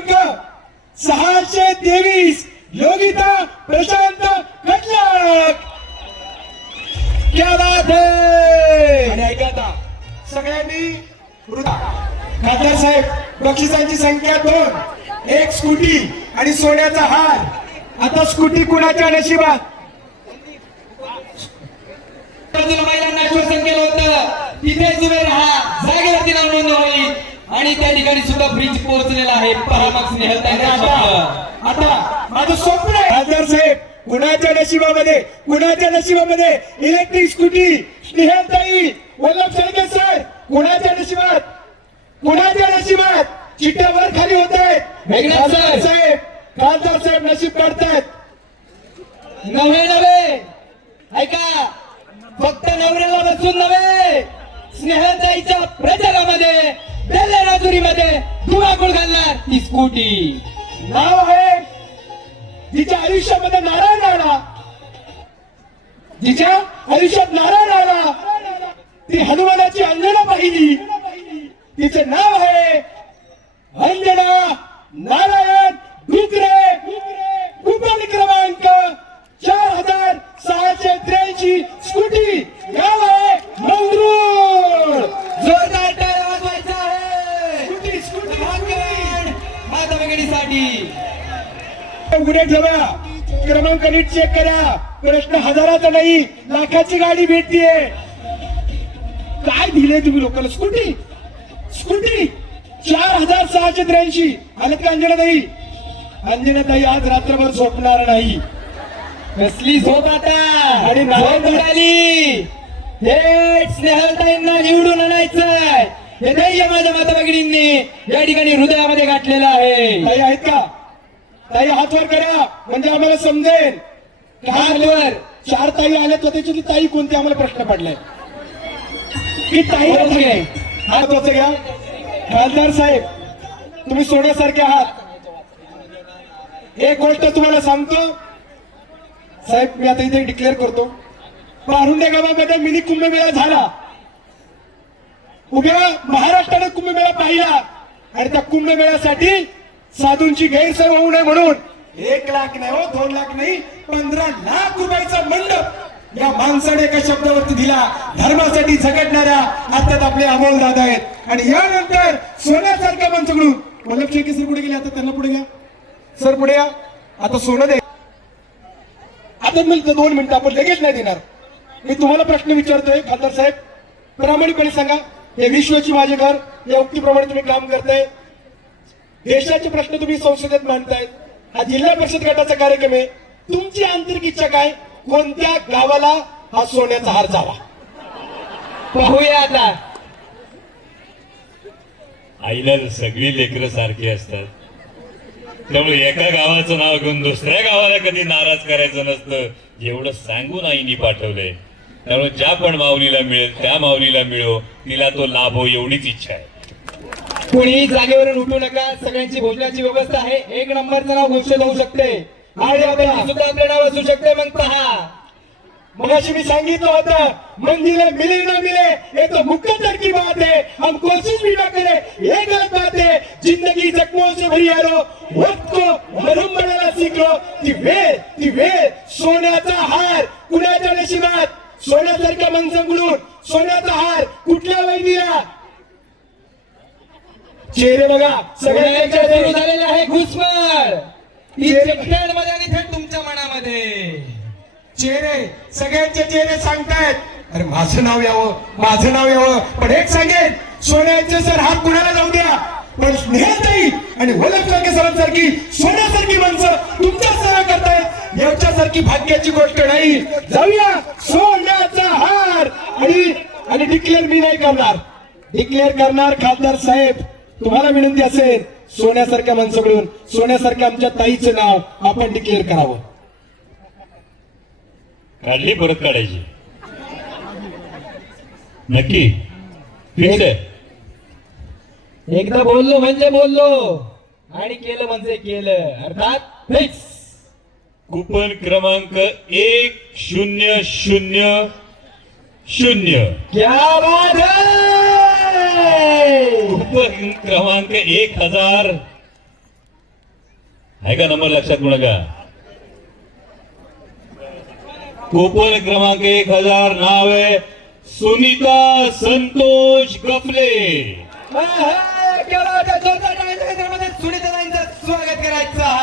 क्रमांक सहाशे तेवीस योगिता प्रशांत कटलक क्या बात है! आणि ऐका सगळ्यांनी खासदार साहेब बक्षिसांची संख्या दोन एक स्कूटी आणि सोन्याचा हार. आता स्कूटी कुणाच्या नशिबात? महिलांना आश्वासन केलं होतं तिथेच उभे राहा. जागेवरती नाव नोंद होईल आणि त्या ठिकाणी सुद्धा ब्रिज पोहोचलेला आहे. पहा मग आणि स्नेहलताईंचा आता माझं स्वप्न आहे. खासदार साहेब कुणाच्या नशिबामध्ये कुणाच्या नशिबामध्ये इलेक्ट्रिक स्कूटी स्नेहलताई वल्लभ शेळके सर कुणाच्या नशिबात? कुणाच्या नशिबात? चिट्ट्या वर खाली होत आहेत. मेघनाथ सर. खासदार साहेब खासदार साहेब नशीब काढतायत नव्हे नव्हे. ऐका फक्त नवऱ्याला बसून नव्हे. स्नेहताईच्या प्रचारामध्ये बेले राजुरीमध्ये घालणार ती स्कूटी. नाव आहे जिच्या आयुष्यामध्ये नारायण आला जिच्या आयुष्यात नारायण आला ती हनुमानाची अंजना पाहिली. तिचे नाव आहे अंजना नारायण डुकरे कुपन क्रमांक चार हजार सहाशे त्र्याऐंशी स्कूटी नाव आहे मंगरूळ जोरदार टाळ्या वाजवायचा आहे स्कूटी स्कूटी भाग्यवान माता पुढे ठेवा. क्रमांक नीट चेक करा. प्रश्न हजाराचा नाही लाखाची गाडी भेटतीये. काय दिले तुम्ही लोकांना? स्कूटी. स्कूटी. चार हजार सहाशे त्र्याऐंशी. आलेत का अंजना ताई अंजना ताई आज रात्रभर झोपणार नाही. कसली झोप आता? आणि स्नेहलताईंना निवडून आणायचंय. हे ध्येय माझ्या माता भगिनींनी या ठिकाणी हृदयामध्ये गाठलेलं आहे. ताई आहेत का? ताई हात वर करा म्हणजे आम्हाला समजेल. हात वर. चार ताई आल्या तर त्याच्यातली ताई कोणती? आम्हाला प्रश्न पडलाय. की ताई बरोबर आहे. हात वाचा घ्या. खासदार साहेब तुम्ही सोन्यासारखे आहात. एक गोष्ट तुम्हाला सांगतो. साहेब मी आता इथे डिक्लेअर करतो. पारुंडे गावामध्ये मिनी कुंभमेळा झाला. उभ्या महाराष्ट्राने कुंभमेळा पाहिला. आणि त्या कुंभमेळ्यासाठी साधूंची गैरसोय होऊ नये म्हणून एक लाख नाही हो दोन लाख नाही पंधरा लाख रुपयाचा मंडप या माणसाने एका शब्दावरती दिला. धर्मासाठी झगडणाऱ्या अर्थात आपले अमोल दादा आहेत. आणि यानंतर सोन्यासारख्या माणसाकडून वल्लभ शेळके सर पुढे गेले आता त्यांना पुढे घ्या. सर पुढे या. आता सोनं दे. आता मी दोन मिनिटं आपण लगेच नाही देणार. मी तुम्हाला प्रश्न विचारतोय खासदार साहेब. प्रामाणिकपणे सांगा. हे विश्वाची माझे घर या उक्तीप्रमाणे तुम्ही काम करताय. देशाचे प्रश्न तुम्ही संसदेत मांडतायत हा जिल्हा परिषद गटाचा कार्यक्रम आहे. तुमची आंतरिक इच्छा काय? कोणत्या गावाला हा सोन्याचा हार जावा पाहूया आता. आईला सगळी लेकरं सारखी असतात. त्यामुळे एका गावाचं नाव घेऊन दुसऱ्या गावाला कधी नाराज करायचं नसतं. एवढं सांगून आईनी पाठवलंय. त्यामुळे ज्या पण माऊलीला मिळेल त्या माऊलीला मिळो तिला तो लाभ हो एवढीच इच्छा आहे. कुणीही जागेवरून उठू नका सगळ्यांची भोजनाची व्यवस्था आहे. एक नंबरचं नाव घोषित होऊ शकते. आणि आपल्याला सुद्धा आपलं नाव असू शकते मग पहा. मगाशी मी सांगितलं होतं मंदिर मिले ना मिले ये तो मुकद्दर की बात है हम कोशिश भी ना करें ये गलत बात है जिंदगी जख्मों से भरी है रो वक्त को मरहम बनाना सीख लो. ती वेळ ती वेळ सोन्याचा हार कुणाच्या नशिबात सोन्यासारख्या माणसांकडून सोन्याचा हार कुठल्या वैदीला चेहरे बघा सगळ्यांच्या सुरू झालेलं आहे घुसमळ. मध्ये आणि थेट तुमच्या मनामध्ये. चेहरे सगळ्यांचे चेहरे सांगतायत. अरे माझं नाव यावं माझं नाव यावं. पण एक सांगेन सोन्याचे सर हात कुणाला जाऊ द्या? पण स्नेहताई आणि सारखे सरांसारखी सोन्यासारखी माणसं तुमच्या सेवा करतायत. याच्यासारखी भाग्याची गोष्ट नाही. जाऊया सोन्याचा हार. आणि आणि डिक्लेअर मी नाही करणार. डिक्लेअर करणार खासदार साहेब. तुम्हाला विनंती असेल सोन्यासारख्या माणसाकडून सोन्यासारख्या आमच्या ताईचं नाव आपण डिक्लेअर करावं. काढली परत काढायची. नक्की. फिक्स आहे. एकदा बोललो म्हणजे बोललो. आणि केलं म्हणजे केलं. अर्थात फिक्स कुपन क्रमांक एक शून्य शून्य शून्य. क्या बात है! क्रमांक एक हजार. आहे का नंबर लक्षात कुणाच्या कोपन क्रमांक एक हजार. नाव आहे सुनीता संतोष गफले सुनीता स्वागत करायचं